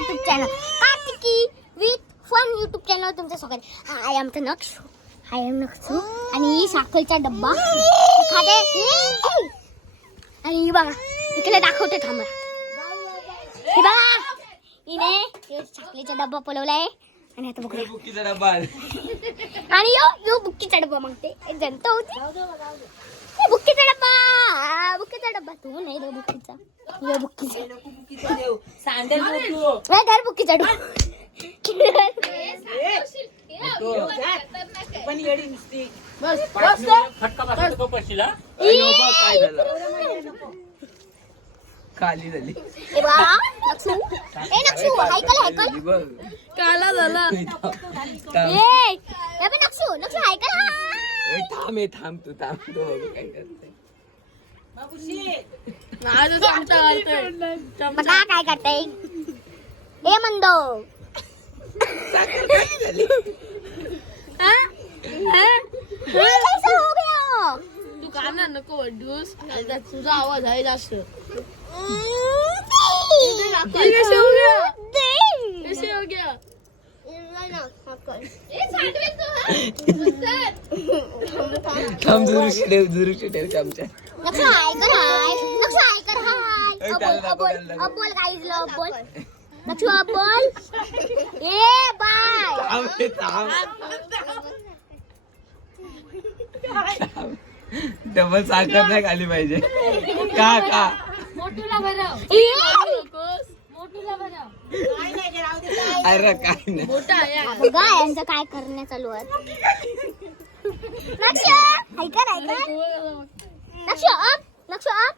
YouTube channel Kartiki with fun YouTube channel तुमचं स्वागत. हाय आमचं नक्षू, हाय नक्षू आणि साखरेचा डब्बा खाते. आणि बघा इकडे दाखवते थांबा. हे बघा हिने साखरेचा डब्बा पलवलाय आणि आता बघा बुक्कीचा डब्बा आणि यो बुक्कीचा डब्बा मागते. एक जनता होती बुक्कीचा डब्बा, बुक्कीचा डब्बा तू नाही रे बुक्कीचा, यो बुक्कीचा सँडल घर बुक्कीचा डब्बा. खाली झाली नक्षू हायकल काला झाला. नक्षू नक्षू हायकल थांब तू काय करते बघा काय करते. ए मंदो तू काना नको वड्डूस, तुझा आवाज आहे जास्त. कैसे हो गया? थांब जुरुशी ठेव चमचा. नक्षू हायकर हाय, नक्षू हायकर हाय. बोल गाईज लो बोल. नक्षू बोल. ए बाय डबल साखर नाही खाली पाहिजे का मोठूला भरव. अरे काय नाही मोठा आहे. बघा यांचं काय करण्या चालू आहे. नक्षू हायकर हायकर. नक्षू अप, नक्षू अप.